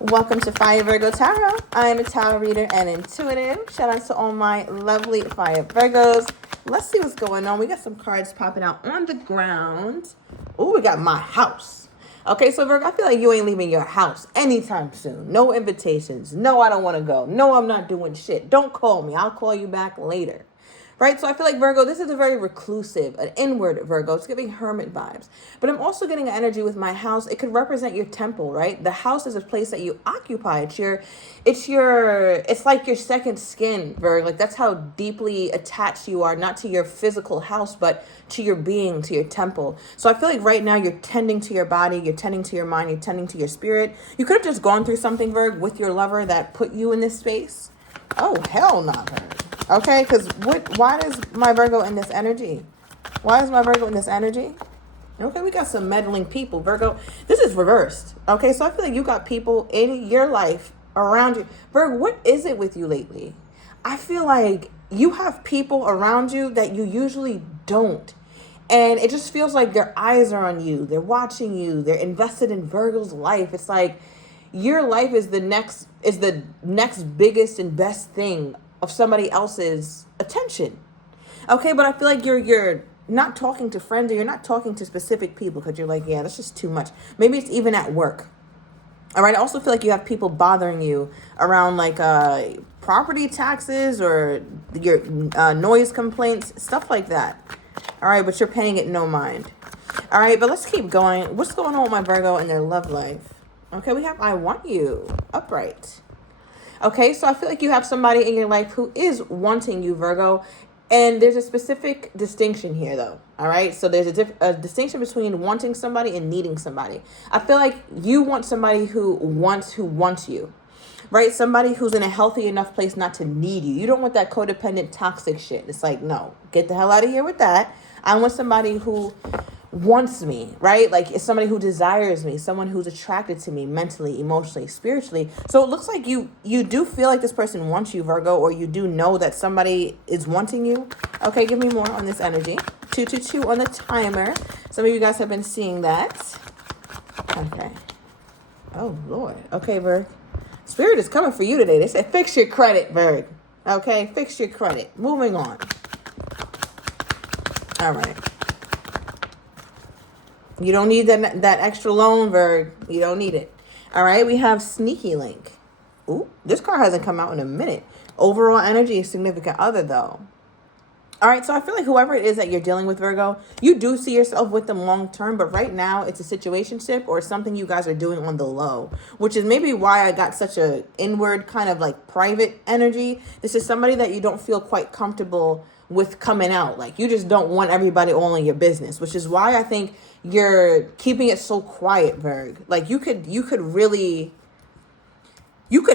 Welcome to Fire Virgo Tarot. I am a tarot reader and intuitive. Shout out to all my lovely Fire Virgos. Let's see what's going on. We got some cards popping out on the ground. Oh, we got my house. Okay, so Virgo, I feel like you ain't leaving your house anytime soon. No invitations. No, I don't want to go. No, I'm not doing shit. Don't call me. I'll call you back later. Right? So I feel like Virgo, this is a very reclusive, an inward Virgo. It's giving hermit vibes. But I'm also getting an energy with my house. It could represent your temple, right? The house is a place that you occupy. It's like your second skin, Virgo. Like that's how deeply attached you are, not to your physical house, but to your being, to your temple. So I feel like right now you're tending to your body, you're tending to your mind, you're tending to your spirit. You could have just gone through something, Virgo, with your lover that put you in this space. Oh, hell no, Virgo. Okay, because why is my Virgo in this energy? Why is my Virgo in this energy? Okay, we got some meddling people, Virgo. This is reversed. Okay, so I feel like you got people in your life around you. Virgo, what is it with you lately? I feel like you have people around you that you usually don't. And it just feels like their eyes are on you. They're watching you. They're invested in Virgo's life. It's like your life is the next biggest and best thing of somebody else's attention. Okay, but I feel like you're not talking to friends or you're not talking to specific people because you're like, yeah, that's just too much. Maybe it's even at work. All right, I also feel like you have people bothering you around like property taxes or your noise complaints, stuff like that. All right, but you're paying it no mind. All right, but let's keep going. What's going on with my Virgo in their love life? Okay, we have I want you, upright. Okay, so I feel like you have somebody in your life who is wanting you, Virgo. And there's a specific distinction here, though. All right, so there's a distinction between wanting somebody and needing somebody. I feel like you want somebody who wants you, right? Somebody who's in a healthy enough place not to need you. You don't want that codependent, toxic shit. It's like, no, get the hell out of here with that. I want somebody who wants me, right? Like it's somebody who desires me, someone who's attracted to me mentally, emotionally, spiritually. So it looks like you do feel like this person wants you, Virgo, or you do know that somebody is wanting you. Okay, give me more on this energy. 222 on the timer. Some of you guys have been seeing that. Okay. Oh, Lord. Okay, Virg. Spirit is coming for you today. They said fix your credit, Virg. Okay, fix your credit. Moving on. All right. You don't need that extra loan, Virg. You don't need it. All right, we have Sneaky Link. Ooh, this card hasn't come out in a minute. Overall energy is significant other, though. All right, so I feel like whoever it is that you're dealing with, Virgo, you do see yourself with them long term, but right now it's a situationship or something you guys are doing on the low, which is maybe why I got such a inward kind of like private energy. This is somebody that you don't feel quite comfortable with coming out. Like you just don't want everybody all in your business, which is why I think you're keeping it so quiet, Virg. Like you could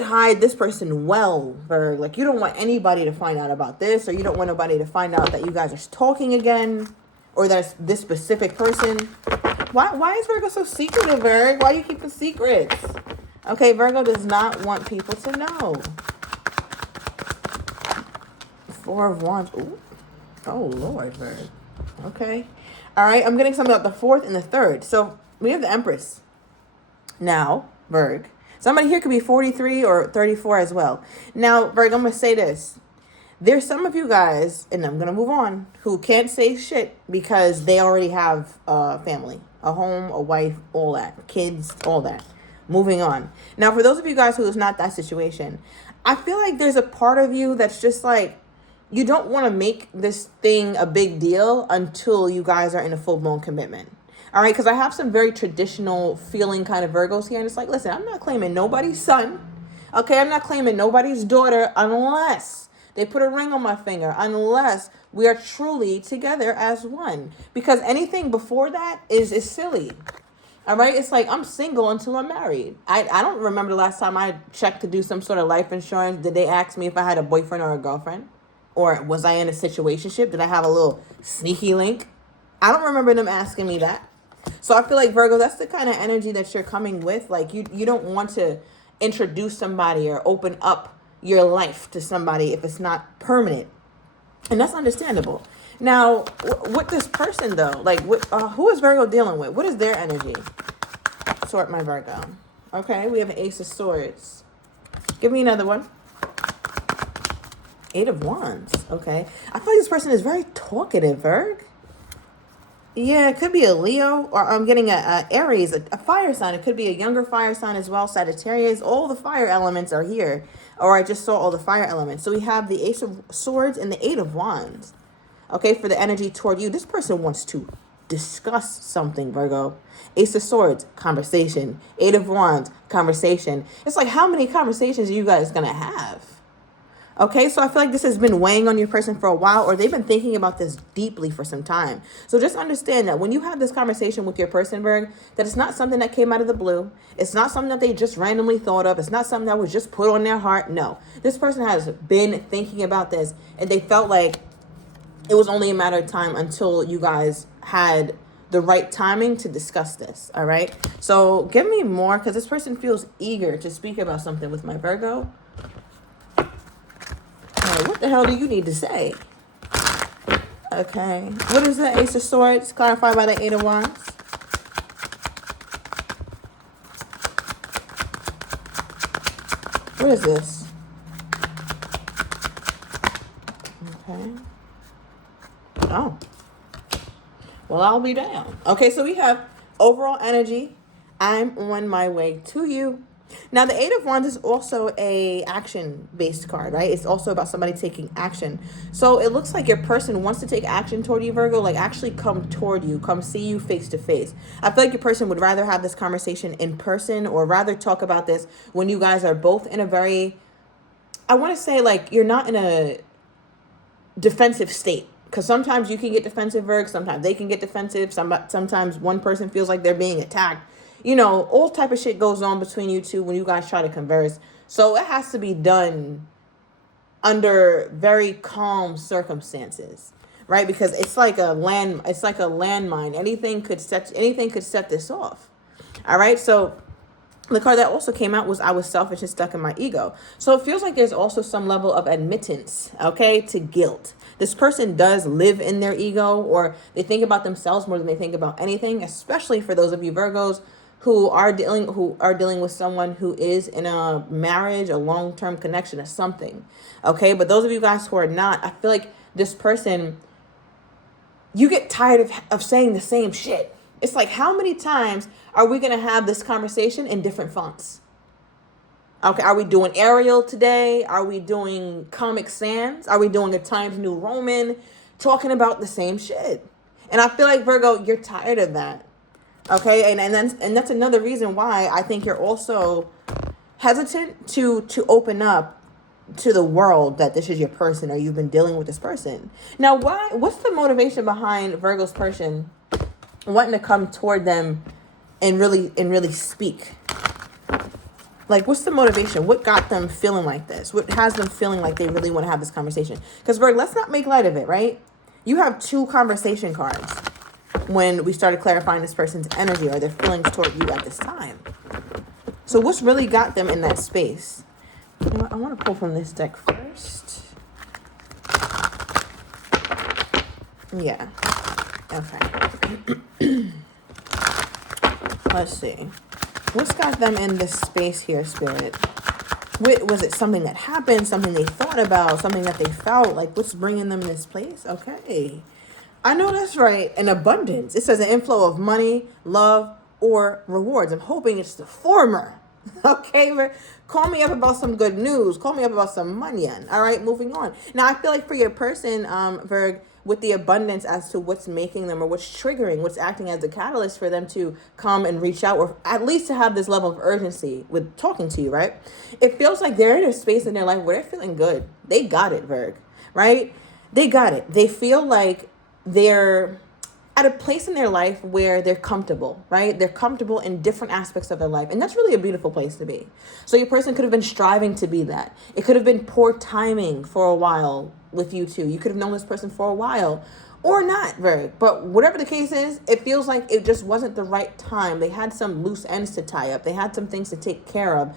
hide this person well, Virg. Like you don't want anybody to find out about this, or you don't want nobody to find out that you guys are talking again, or there's this specific person. Why is Virgo so secretive, Virg? Why do you keep the secrets? Okay, Virgo does not want people to know. 4 of Wands. Ooh. Oh, Lord, Virg. Okay. All right, I'm getting something about the 4th and the 3rd. So we have the Empress. Now, Virg. Somebody here could be 43 or 34 as well. Now, Virg, I'm going to say this. There's some of you guys, and I'm going to move on, who can't say shit because they already have a family, a home, a wife, all that, kids, all that. Moving on. Now, for those of you guys who is not that situation, I feel like there's a part of you that's just like, you don't want to make this thing a big deal until you guys are in a full-blown commitment. All right, because I have some very traditional feeling kind of Virgos here. And it's like, listen, I'm not claiming nobody's son. Okay, I'm not claiming nobody's daughter unless they put a ring on my finger, unless we are truly together as one. Because anything before that is silly. All right, it's like I'm single until I'm married. I don't remember the last time I checked to do some sort of life insurance. Did they ask me if I had a boyfriend or a girlfriend? Or was I in a situationship? Did I have a little sneaky link? I don't remember them asking me that. So I feel like, Virgo, that's the kind of energy that you're coming with. Like, you don't want to introduce somebody or open up your life to somebody if it's not permanent. And that's understandable. Now, with this person, though, like, who is Virgo dealing with? What is their energy? Sort my Virgo. Okay, we have an Ace of Swords. Give me another one. Eight of Wands. Okay. I feel like this person is very talkative, Virg. Yeah, it could be a Leo, or I'm getting a Aries, a fire sign. It could be a younger fire sign as well, Sagittarius. All the fire elements are here. Or I just saw all the fire elements. So we have the Ace of Swords and the Eight of Wands. Okay, for the energy toward you. This person wants to discuss something, Virgo. Ace of Swords, conversation. Eight of Wands, conversation. It's like, how many conversations are you guys going to have? Okay, so I feel like this has been weighing on your person for a while, or they've been thinking about this deeply for some time. So just understand that when you have this conversation with your person, Virg, that it's not something that came out of the blue. It's not something that they just randomly thought of. It's not something that was just put on their heart. No, this person has been thinking about this, and they felt like it was only a matter of time until you guys had the right timing to discuss this. All right, so give me more, because this person feels eager to speak about something with my Virgo. What the hell do you need to say? Okay. What is the Ace of Swords? Clarified by the Eight of Wands. What is this? Okay. Oh. Well, I'll be down. Okay, so we have overall energy. I'm on my way to you. Now, the Eight of Wands is also a action-based card, right? It's also about somebody taking action. So it looks like your person wants to take action toward you, Virgo, like actually come toward you, come see you face to face. I feel like your person would rather have this conversation in person, or rather talk about this when you guys are both in a very, I want to say, like, you're not in a defensive state. Because sometimes you can get defensive, Virgo. Sometimes they can get defensive. Sometimes one person feels like they're being attacked. You know, all type of shit goes on between you two when you guys try to converse. So it has to be done under very calm circumstances, right? Because it's like a landmine. Anything could set this off. All right. So the card that also came out was I was selfish and stuck in my ego. So it feels like there's also some level of admittance, okay, to guilt. This person does live in their ego, or they think about themselves more than they think about anything, especially for those of you Virgos who are dealing with someone who is in a marriage, a long-term connection, or something. Okay, but those of you guys who are not, I feel like this person, you get tired of saying the same shit. It's like, how many times are we going to have this conversation in different fonts? Okay, are we doing Arial today? Are we doing Comic Sans? Are we doing a Times New Roman? Talking about the same shit. And I feel like, Virgo, you're tired of that. Okay, and that's another reason why I think you're also hesitant to open up to the world that this is your person, or you've been dealing with this person. Now, what's the motivation behind Virgo's person wanting to come toward them and really speak? Like, what's the motivation? What got them feeling like this? What has them feeling like they really want to have this conversation? Because, Virgo, let's not make light of it, right? You have two conversation cards when we started clarifying this person's energy or their feelings toward you at this time. So what's really got them in that space? You know what? I want to pull from this deck first. Yeah. Okay. Let's see. What's got them in this space here, Spirit? Was it something that happened, something they thought about, something that they felt? Like, what's bringing them in this place? Okay. I know that's right. An abundance. It says an inflow of money, love, or rewards. I'm hoping it's the former. Okay, call me up about some good news. Call me up about some money. All right, moving on. Now, I feel like for your person, Virg, with the abundance as to what's making them, or what's triggering, what's acting as the catalyst for them to come and reach out, or at least to have this level of urgency with talking to you, right? It feels like they're in a space in their life where they're feeling good. They got it, Virg, right? They got it. They feel like they're at a place in their life where they're comfortable, right? They're comfortable in different aspects of their life. And that's really a beautiful place to be. So your person could have been striving to be that. It could have been poor timing for a while with you two. You could have known this person for a while or not, Virg. But whatever the case is, it feels like it just wasn't the right time. They had some loose ends to tie up. They had some things to take care of.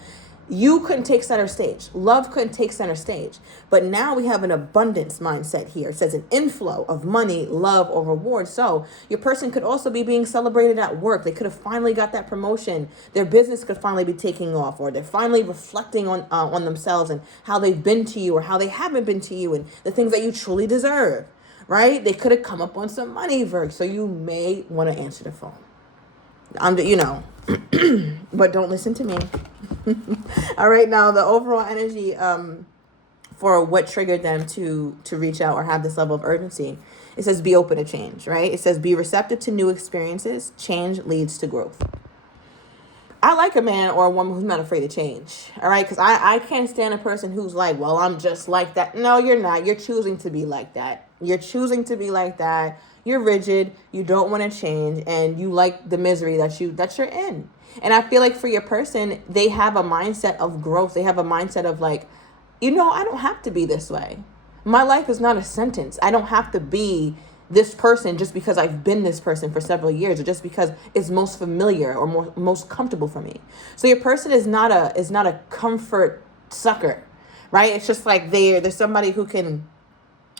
you couldn't take center stage. Love couldn't take center stage. But now we have an abundance mindset here. It says an inflow of money, love, or reward. So your person could also be being celebrated at work. They could have finally got that promotion. Their business could finally be taking off, or they're finally reflecting on themselves and how they've been to you or how they haven't been to you and the things that you truly deserve, right? They could have come up on some money, Virg. So you may want to answer the phone. But don't listen to me. All right, now the overall energy for what triggered them to reach out or have this level of urgency. It says be open to change, right? It says be receptive to new experiences. Change leads to growth. I like a man or a woman who's not afraid to change, all right? Because I can't stand a person who's like, well, I'm just like that. No, you're not. You're choosing to be like that. You're choosing to be like that. You're rigid. You don't want to change, and you like the misery that you're in. And I feel like for your person, they have a mindset of growth. They have a mindset of like, I don't have to be this way. My life is not a sentence. I don't have to be this person just because I've been this person for several years, or just because it's most familiar or most comfortable for me. So your person is not a comfort sucker, right? It's just like there's somebody who can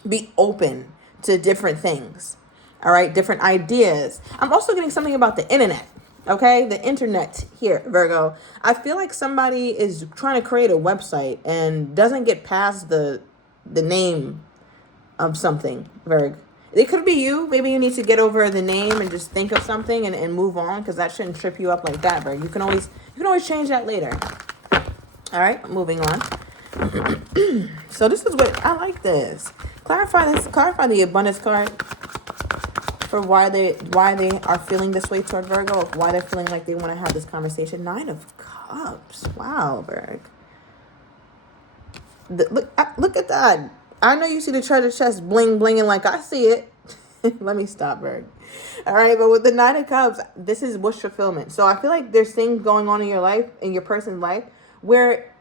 be open to different things, all right, different ideas. I'm also getting something about the internet. Okay, the internet here, Virgo. I feel like somebody is trying to create a website and doesn't get past the name of something, Virg. It could be you. Maybe you need to get over the name and just think of something and move on, because that shouldn't trip you up like that, Virg. You can always change that later. All right, moving on. So this is what I like. This clarify the abundance card for why they are feeling this way toward Virgo, why they're feeling like they want to have this conversation. 9 of Cups. Wow, Virg. Look at that. I know you see the treasure chest bling blinging like I see it. Let me stop, Virg. All right, but with the 9 of Cups, this is wish fulfillment. So I feel like there's things going on in your life, in your person's life, where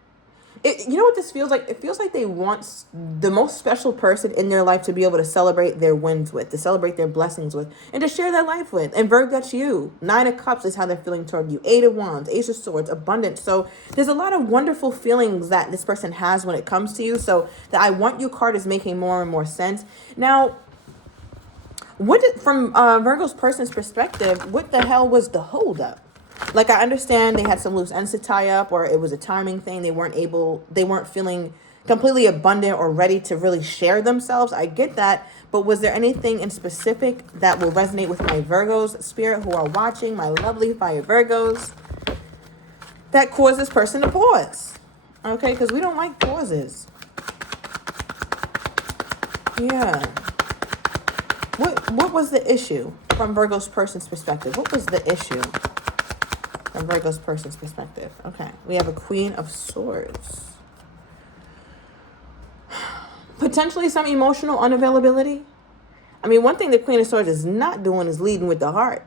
you know what this feels like? It feels like they want the most special person in their life to be able to celebrate their wins with, to celebrate their blessings with, and to share their life with. And Virgo, that's you. 9 of Cups is how they're feeling toward you. 8 of Wands, Ace of Swords, abundance. So there's a lot of wonderful feelings that this person has when it comes to you. So the I want you card is making more and more sense. Now, from Virgo's person's perspective, what the hell was the holdup? Like, I understand they had some loose ends to tie up, or it was a timing thing. They weren't feeling completely abundant or ready to really share themselves. I get that. But was there anything in specific that will resonate with my Virgos spirit who are watching, my lovely fire Virgos, that caused this person to pause? Okay, because we don't like pauses. Yeah. What was the issue from Virgo's person's perspective? What was the issue from Virgo's person's perspective? Okay, we have a Queen of Swords. Potentially some emotional unavailability. I mean, one thing the Queen of Swords is not doing is leading with the heart.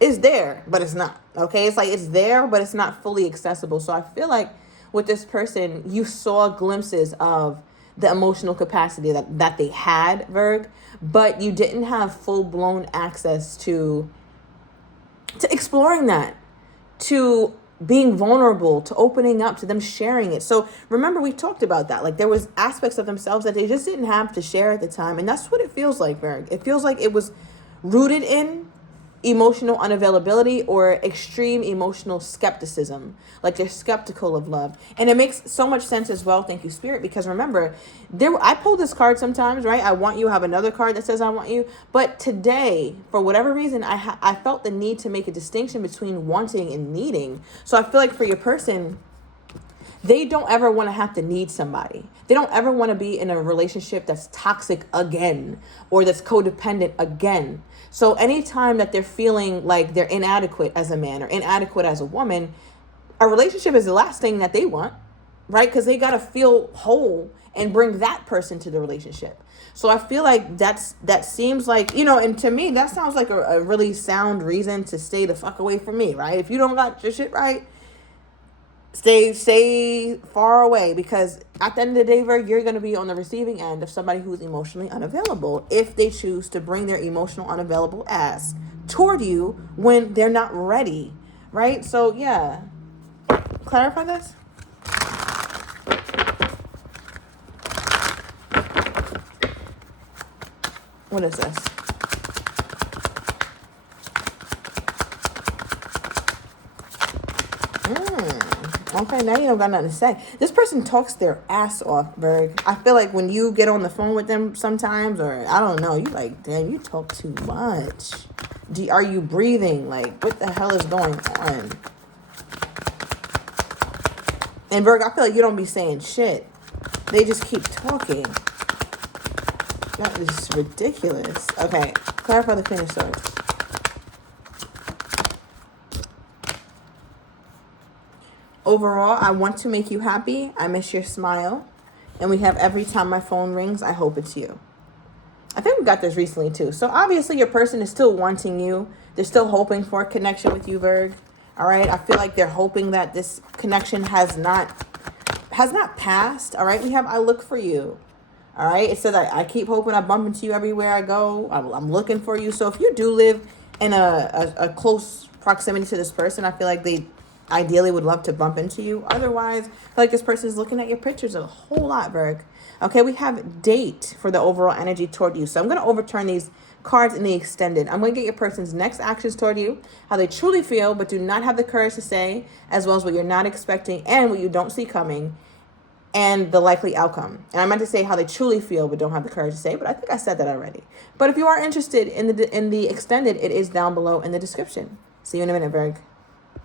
It's there, but it's not. Okay, it's like it's there, but it's not fully accessible. So I feel like with this person, you saw glimpses of the emotional capacity that they had, Virg, but you didn't have full-blown access to exploring that, to being vulnerable, to opening up, to them sharing it. So remember, we talked about that. Like, there was aspects of themselves that they just didn't have to share at the time. And that's what it feels like, Virg. It feels like it was rooted in emotional unavailability or extreme emotional skepticism. Like, they're skeptical of love. And it makes so much sense as well, thank you, Spirit, because remember, I pull this card sometimes, right? I want you, have another card that says I want you. But today, for whatever reason, I felt the need to make a distinction between wanting and needing. So I feel like for your person, they don't ever want to have to need somebody. They don't ever want to be in a relationship that's toxic again, or that's codependent again. So anytime that they're feeling like they're inadequate as a man or inadequate as a woman, a relationship is the last thing that they want, right? Because they got to feel whole and bring that person to the relationship. So I feel like that seems like, and to me, that sounds like a really sound reason to stay the fuck away from me, right? If you don't got your shit right, stay far away, because at the end of the day, Virg, you're going to be on the receiving end of somebody who's emotionally unavailable if they choose to bring their emotional unavailable ass toward you when they're not ready, right? So yeah, clarify this. What is this? Okay, now you don't got nothing to say. This person talks their ass off, Virg. I feel like when you get on the phone with them sometimes, or I don't know, you like, damn, you talk too much. Are you breathing? Like, what the hell is going on? And Virg, I feel like you don't be saying shit. They just keep talking. That is ridiculous. Okay, clarify the Queen of Swords. Overall, I want to make you happy. I miss your smile. And we have every time my phone rings, I hope it's you. I think we got this recently too. So obviously your person is still wanting you. They're still hoping for a connection with you, Virg. All right. I feel like they're hoping that this connection has not passed. All right. We have I look for you. All right. It says I keep hoping I bump into you everywhere I go. I'm looking for you. So if you do live in a close proximity to this person, I feel like they ideally would love to bump into you. Otherwise, I feel like this person is looking at your pictures a whole lot, Virg. Okay, we have date for the overall energy toward you. So I'm going to overturn these cards in the extended. I'm going to get your person's next actions toward you, how they truly feel, but do not have the courage to say, as well as what you're not expecting and what you don't see coming, and the likely outcome. And I meant to say how they truly feel, but don't have the courage to say, but I think I said that already. But if you are interested in the extended, it is down below in the description. See you in a minute, Virg.